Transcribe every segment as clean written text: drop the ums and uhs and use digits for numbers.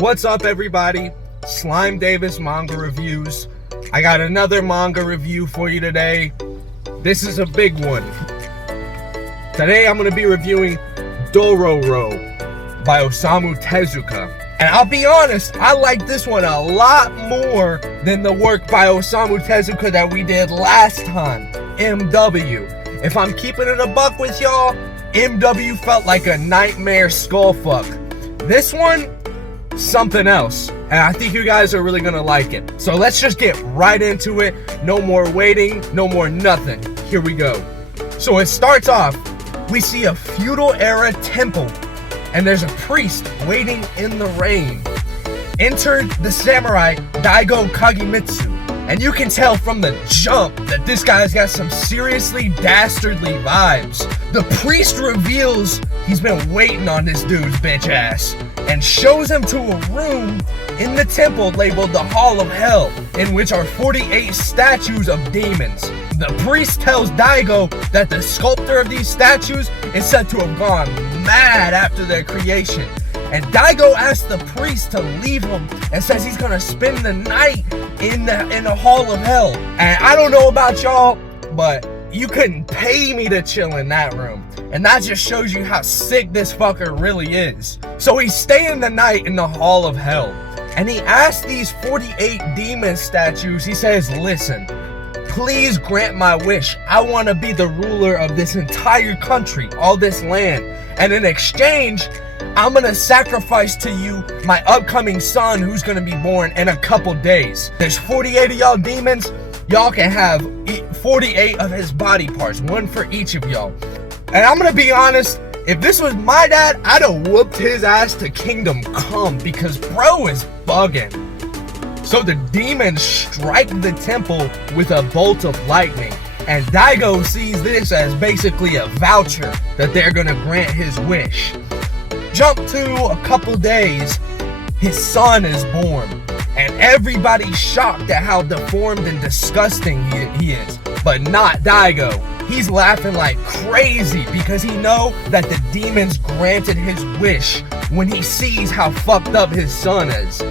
What's up, everybody? Slime Davis Manga Reviews. I got another manga review for you today. This is a big one. Today I'm going to be reviewing Dororo by Osamu Tezuka. And I'll be honest, I like this one a lot more than the work by Osamu Tezuka that we did last time, MW. If I'm keeping it a buck with y'all, MW felt like a nightmare skullfuck. This one, something else. And I think you guys are really gonna like it. So let's just get right into it. No more waiting, no more nothing. Here we go. So it starts off, we see a feudal era temple, and there's a priest waiting in the rain. Enter the samurai Daigo Kagemitsu. And you can tell from the jump that this guy's got some seriously dastardly vibes. The priest reveals he's been waiting on this dude's bitch ass and shows him to a room in the temple labeled the Hall of Hell, in which are 48 statues of demons. The priest tells Daigo that the sculptor of these statues is said to have gone mad after their creation. And Daigo asks the priest to leave him and says he's gonna spend the night in the Hall of Hell. And I don't know about y'all, but you couldn't pay me to chill in that room. And that just shows you how sick this fucker really is. So he's staying the night in the Hall of Hell. And he asks these 48 demon statues, he says, listen, please grant my wish. I want to be the ruler of this entire country, all this land. And in exchange, I'm going to sacrifice to you my upcoming son who's going to be born in a couple days. There's 48 of y'all demons. Y'all can have 48 of his body parts, one for each of y'all. And I'm going to be honest, if this was my dad, I'd have whooped his ass to kingdom come because bro is bugging. So the demons strike the temple with a bolt of lightning. And Daigo sees this as basically a voucher that they're going to grant his wish. Jump to a couple days, his son is born. And everybody's shocked at how deformed and disgusting he is. But not Daigo. He's laughing like crazy because he knows that the demons granted his wish when he sees how fucked up his son is.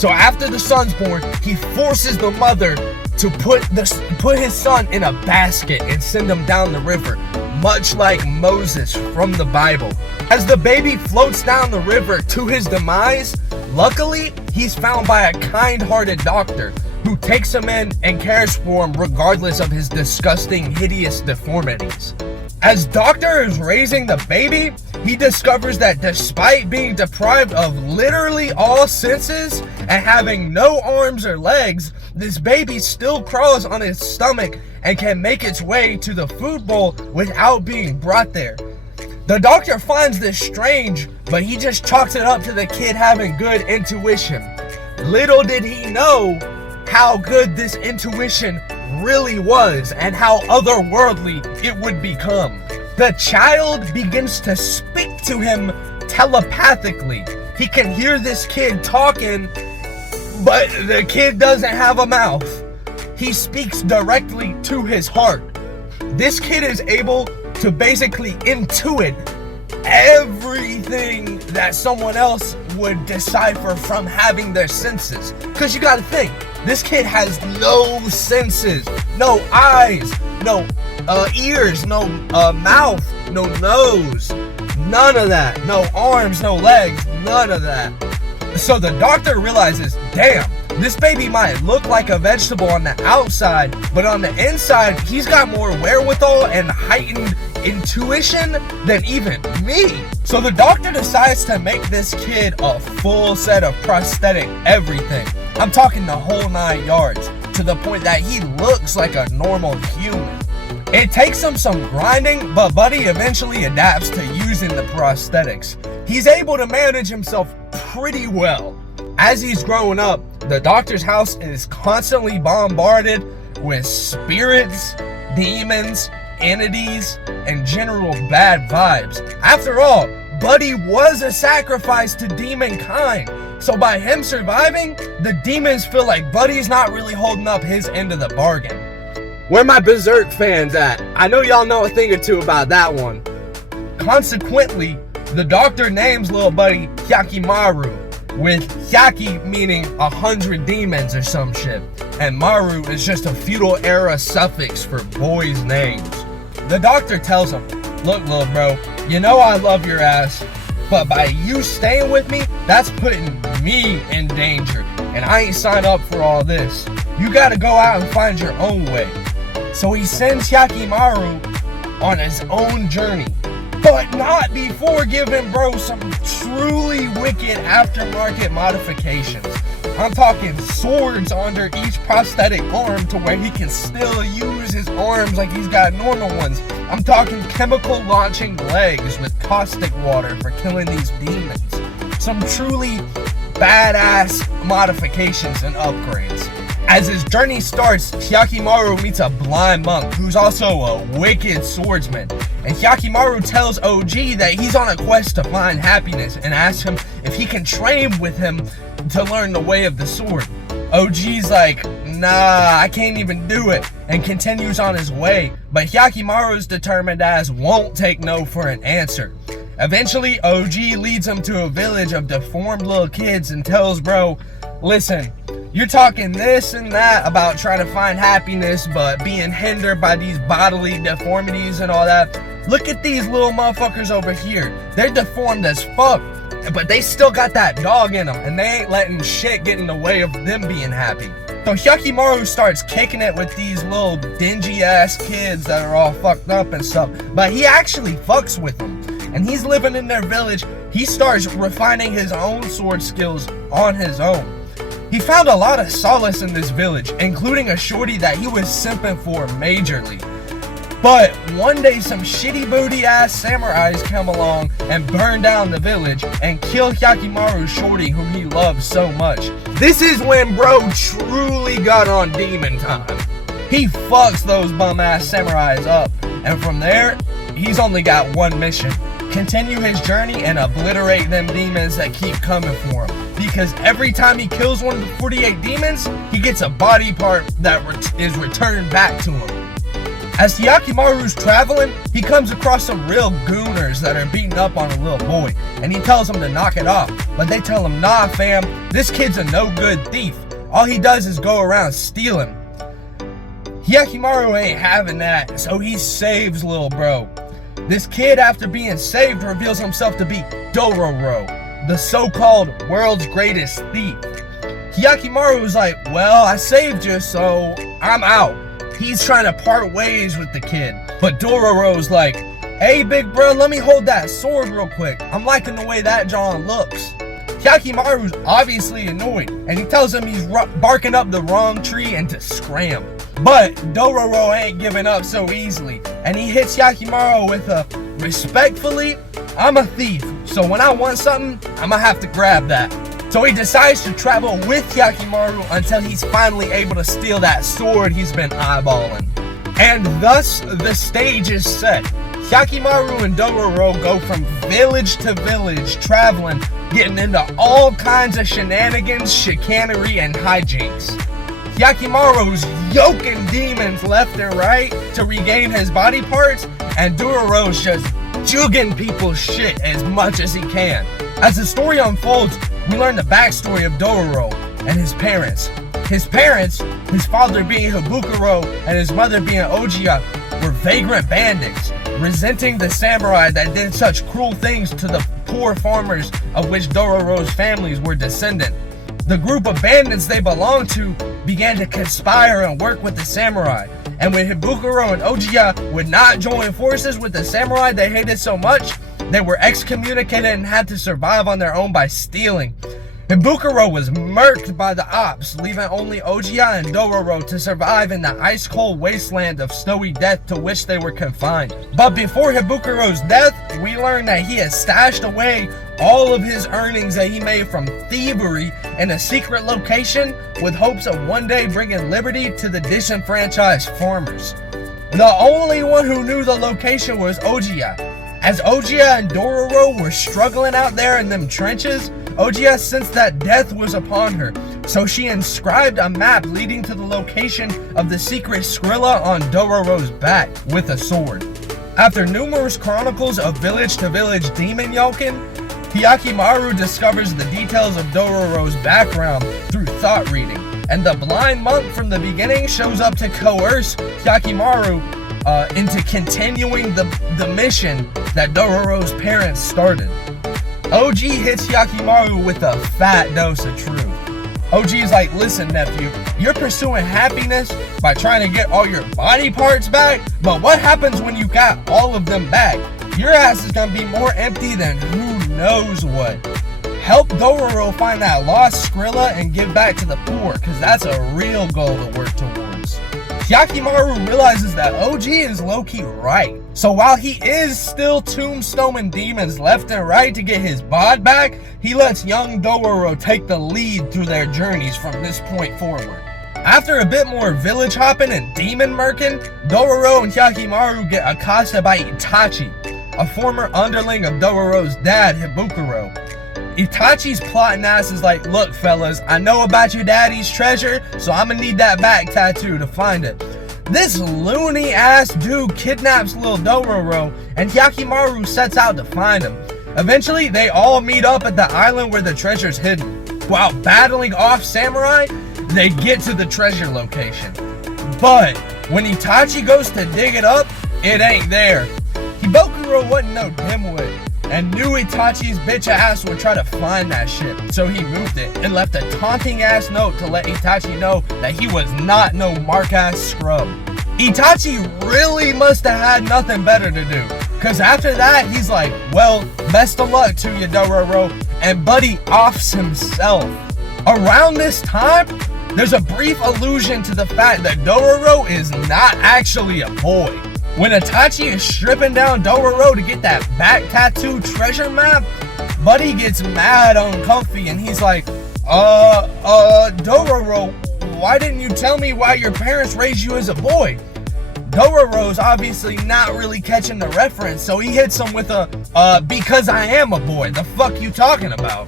So after the son's born, he forces the mother to put his son in a basket and send him down the river, much like Moses from the Bible. As the baby floats down the river to his demise, luckily, he's found by a kind-hearted doctor who takes him in and cares for him regardless of his disgusting, hideous deformities. As Doctor is raising the baby, he discovers that despite being deprived of literally all senses and having no arms or legs, this baby still crawls on its stomach and can make its way to the food bowl without being brought there. The doctor finds this strange, but he just chalks it up to the kid having good intuition. Little did he know how good this intuition really was and how otherworldly it would become. The child begins to speak to him telepathically. He can hear this kid talking, but the kid doesn't have a mouth. He speaks directly to his heart. This kid is able to basically intuit everything that someone else would decipher from having their senses. Because you gotta think, this kid has no senses, no eyes, no ears, no mouth, no nose, none of that, no arms, no legs, none of that. So the doctor realizes, damn, this baby might look like a vegetable on the outside, but on the inside, he's got more wherewithal and heightened intuition than even me. So the doctor decides to make this kid a full set of prosthetic everything. I'm talking the whole 9 yards, to the point that he looks like a normal human. It takes him some grinding, but Buddy eventually adapts to using the prosthetics. He's able to manage himself pretty well. As he's growing up, the doctor's house is constantly bombarded with spirits, demons, entities, and general bad vibes. After all, Buddy was a sacrifice to demon kind. So by him surviving, the demons feel like Buddy's not really holding up his end of the bargain. Where my Berserk fans at? I know y'all know a thing or two about that one. Consequently, the doctor names little buddy Hyakimaru. with Hyaki meaning 100 demons or some shit, and Maru is just a feudal era suffix for boys' names. The doctor tells him, look little bro, you know I love your ass, but by you staying with me, that's putting me in danger, and I ain't signed up for all this. You gotta go out and find your own way. So he sends Hyakimaru on his own journey, but not before giving bro some truly wicked aftermarket modifications. I'm talking swords under each prosthetic arm to where he can still use his arms like he's got normal ones. I'm talking chemical launching legs with caustic water for killing these demons. Some truly badass modifications and upgrades. As his journey starts, Hyakimaru meets a blind monk who's also a wicked swordsman. And Hyakimaru tells OG that he's on a quest to find happiness and asks him if he can train with him to learn the way of the sword. OG's like, nah, I can't even do it, and continues on his way. But Hyakimaru's determined ass won't take no for an answer. Eventually, OG leads him to a village of deformed little kids and tells bro, listen, you're talking this and that about trying to find happiness but being hindered by these bodily deformities and all that. Look at these little motherfuckers over here. They're deformed as fuck, but they still got that dog in them, and they ain't letting shit get in the way of them being happy. So Hyakimaru starts kicking it with these little dingy ass kids that are all fucked up and stuff, but he actually fucks with them. And he's living in their village. He starts refining his own sword skills on his own. He found a lot of solace in this village, including a shorty that he was simping for majorly. But one day some shitty booty ass samurais come along and burn down the village and kill Hyakimaru's shorty whom he loves so much. This is when bro truly got on demon time. He fucks those bum ass samurais up, and from there, he's only got one mission. Continue his journey and obliterate them demons that keep coming for him. Because every time he kills one of the 48 demons, he gets a body part that is returned back to him. As Hyakimaru's traveling, he comes across some real gooners that are beating up on a little boy, and he tells them to knock it off. But they tell him, nah fam, this kid's a no good thief. All he does is go around stealing. Hyakimaru ain't having that, so he saves little bro. This kid, after being saved, reveals himself to be Dororo, the so-called world's greatest thief. Hyakimaru's like, well, I saved you, so I'm out. He's trying to part ways with the kid. But Dororo's like, hey big bro, let me hold that sword real quick. I'm liking the way that John looks. Hyakimaru's obviously annoyed, and he tells him he's barking up the wrong tree and to scram. But Dororo ain't giving up so easily, and he hits Hyakimaru with a, respectfully, I'm a thief, so when I want something, I'ma have to grab that. So he decides to travel with Hyakimaru until he's finally able to steal that sword he's been eyeballing. And thus, the stage is set. Hyakimaru and Dororo go from village to village, traveling, getting into all kinds of shenanigans, chicanery, and hijinks. Hyakimaru's yoking demons left and right to regain his body parts, and Dororo's just jugging people's shit as much as he can. As the story unfolds, we learn the backstory of Dororo and his parents. His parents, his father being Hibukuro and his mother being Ojiya, were vagrant bandits, resenting the samurai that did such cruel things to the poor farmers of which Dororo's families were descendant. The group of bandits they belonged to began to conspire and work with the samurai, and when Hibukuro and Ojiya would not join forces with the samurai they hated so much, they were excommunicated and had to survive on their own by stealing. Hibukuro was murked by the ops, leaving only Ojiya and Dororo to survive in the ice-cold wasteland of snowy death to which they were confined. But before Hibukuro's death, we learn that he had stashed away all of his earnings that he made from thievery in a secret location with hopes of one day bringing liberty to the disenfranchised farmers. The only one who knew the location was Ojiya. As Ojiya and Dororo were struggling out there in them trenches, Ojiya sensed that death was upon her, so she inscribed a map leading to the location of the secret Skrilla on Dororo's back with a sword. After numerous chronicles of village-to-village demon yoking, Hyakimaru discovers the details of Dororo's background through thought reading, and the blind monk from the beginning shows up to coerce Hyakimaru into continuing the mission that Dororo's parents started. OG hits Hyakimaru with a fat dose of truth. OG is like, listen nephew, you're pursuing happiness by trying to get all your body parts back, but what happens when you got all of them back? Your ass is gonna be more empty than who knows what. Help Dororo find that lost Skrilla and give back to the poor, cause that's a real goal to work towards. Hyakimaru realizes that OG is low-key right. So while he is still tombstoning demons left and right to get his bod back, he lets young Dororo take the lead through their journeys from this point forward. After a bit more village hopping and demon murking, Dororo and Hyakimaru get accosted by Itachi, a former underling of Dororo's dad, Hibukuro. Itachi's plotting ass is like, look fellas, I know about your daddy's treasure, so I'm gonna need that back tattoo to find it. This loony ass dude kidnaps little Dororo, and Hyakimaru sets out to find him. Eventually, they all meet up at the island where the treasure's hidden. While battling off samurai, they get to the treasure location. But when Itachi goes to dig it up, it ain't there. Hibukuro wasn't no dimwit, and knew Itachi's bitch ass would try to find that shit, so he moved it and left a taunting ass note to let Itachi know that he was not no mark ass scrub. Itachi really must have had nothing better to do, cause after that he's like, well, best of luck to you Dororo, and buddy offs himself. Around this time, there's a brief allusion to the fact that Dororo is not actually a boy. When Itachi is stripping down Dororo to get that back tattoo treasure map, Buddy gets mad uncomfy and he's like, Dororo, why didn't you tell me why your parents raised you as a boy? Dororo's obviously not really catching the reference, so he hits him with a, because I am a boy, the fuck you talking about?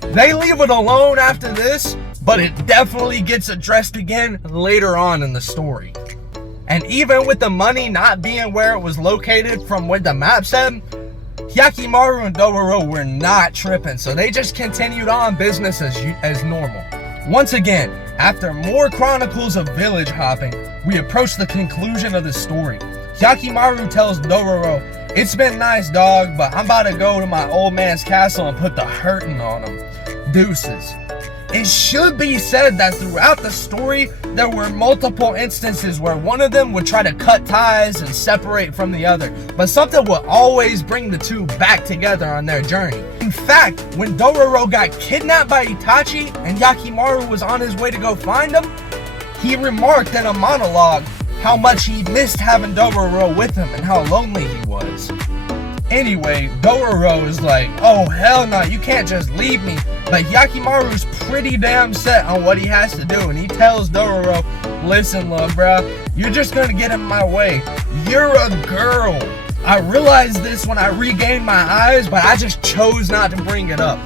They leave it alone after this, but it definitely gets addressed again later on in the story. And even with the money not being where it was located from what the map said, Hyakimaru and Dororo were not tripping, so they just continued on business as normal. Once again, after more chronicles of village hopping, we approach the conclusion of the story. Hyakimaru tells Dororo, it's been nice dog, but I'm about to go to my old man's castle and put the hurting on him. Deuces. It should be said that throughout the story, there were multiple instances where one of them would try to cut ties and separate from the other, but something would always bring the two back together on their journey. In fact, when Dororo got kidnapped by Itachi and Hyakimaru was on his way to go find him, he remarked in a monologue how much he missed having Dororo with him and how lonely he was. Anyway, Dororo is like, oh hell no, you can't just leave me. But Hyakimaru's pretty damn set on what he has to do, and he tells Dororo, listen love bro, you're just gonna get in my way. You're a girl. I realized this when I regained my eyes, but I just chose not to bring it up.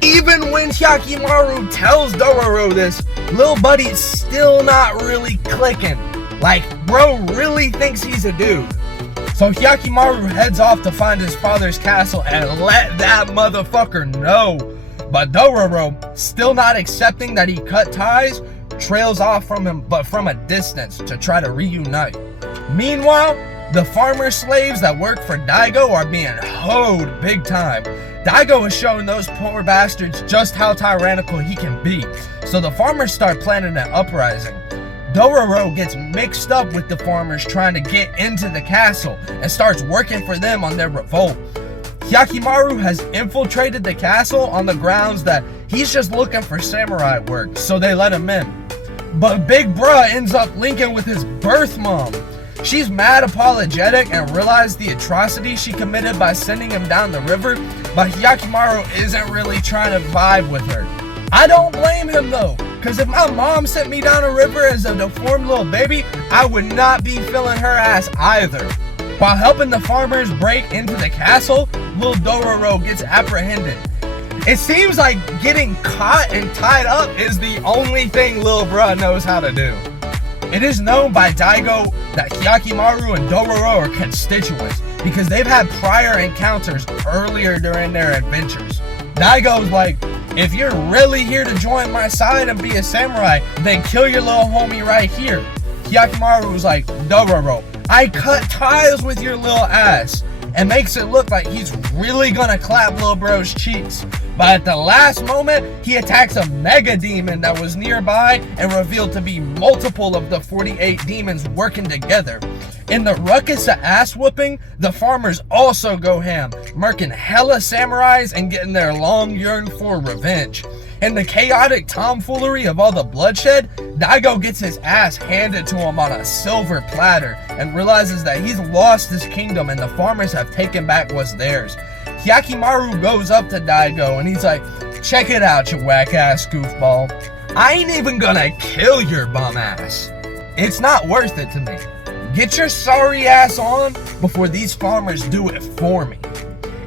Even when Hyakimaru tells Dororo this, Lil Buddy's still not really clicking. Like, bro really thinks he's a dude. So Hyakimaru heads off to find his father's castle and let that motherfucker know. But Dororo, still not accepting that he cut ties, trails off from him but from a distance to try to reunite. Meanwhile, the farmer slaves that work for Daigo are being hoed big time. Daigo is showing those poor bastards just how tyrannical he can be, so the farmers start planning an uprising. Dororo gets mixed up with the farmers trying to get into the castle and starts working for them on their revolt. Hyakimaru has infiltrated the castle on the grounds that he's just looking for samurai work, so they let him in. But Big Bruh ends up linking with his birth mom. She's mad apologetic and realized the atrocity she committed by sending him down the river, but Hyakimaru isn't really trying to vibe with her. I don't blame him though, cause if my mom sent me down a river as a deformed little baby, I would not be feeling her ass either. While helping the farmers break into the castle, Lil Dororo gets apprehended. It seems like getting caught and tied up is the only thing Lil Bruh knows how to do. It is known by Daigo that Hyakimaru and Dororo are constituents because they've had prior encounters earlier during their adventures. Daigo's like, if you're really here to join my side and be a samurai, then kill your little homie right here. Hyakimaru was like, Dororo, I cut ties with your little ass, and makes it look like he's really gonna clap little bro's cheeks. But at the last moment, he attacks a mega demon that was nearby and revealed to be multiple of the 48 demons working together. In the ruckus of ass whooping, the farmers also go ham, murking hella samurais and getting their long yearn for revenge. In the chaotic tomfoolery of all the bloodshed, Daigo gets his ass handed to him on a silver platter and realizes that he's lost his kingdom and the farmers have taken back what's theirs. Hyakimaru goes up to Daigo and he's like, check it out, you whack ass goofball. I ain't even gonna kill your bum ass. It's not worth it to me. Get your sorry ass on before these farmers do it for me.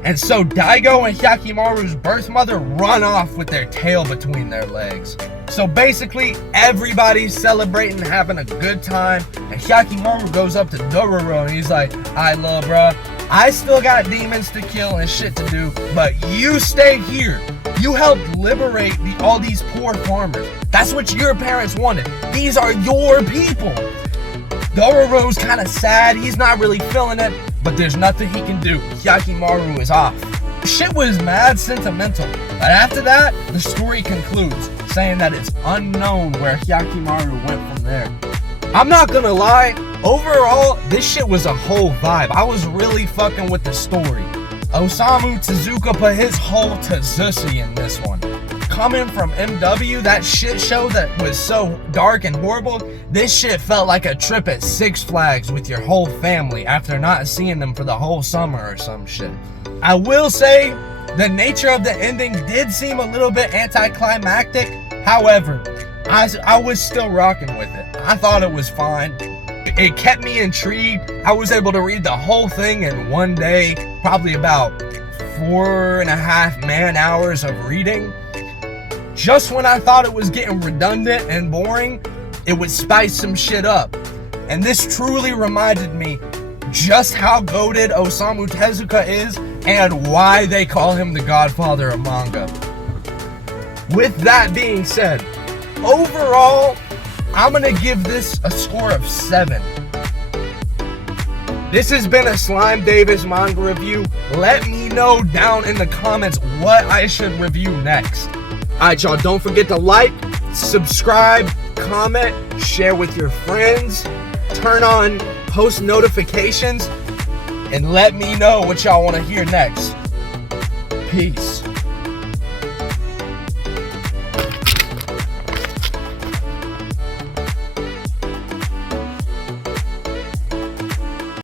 And so Daigo and Hyakimaru's birth mother run off with their tail between their legs. So basically, everybody's celebrating, having a good time, and Hyakimaru goes up to Dororo and he's like, alright, lil' bruh, I still got demons to kill and shit to do, but you stay here. You helped liberate all these poor farmers. That's what your parents wanted. These are your people. Dororo's kind of sad. He's not really feeling it, but there's nothing he can do. Hyakimaru is off. Shit was mad sentimental, but after that, the story concludes, saying that it's unknown where Hyakimaru went from there. I'm not gonna lie, overall, this shit was a whole vibe. I was really fucking with the story. Osamu Tezuka put his whole TEZUSSY in this one. Coming from MW, that shit show that was so dark and horrible, this shit felt like a trip at Six Flags with your whole family after not seeing them for the whole summer or some shit. I will say, the nature of the ending did seem a little bit anticlimactic. However, I was still rocking with it. I thought it was fine. It kept me intrigued. I was able to read the whole thing in one day, probably about 4.5 man-hours of reading. Just when I thought it was getting redundant and boring, it would spice some shit up. And this truly reminded me just how goated Osamu Tezuka is and why they call him the godfather of manga. With that being said, overall, I'm gonna give this a score of 7. This has been a Slime Davis manga review. Let me know down in the comments what I should review next. Alright, y'all, don't forget to like, subscribe, comment, share with your friends, turn on post notifications, and let me know what y'all want to hear next. Peace.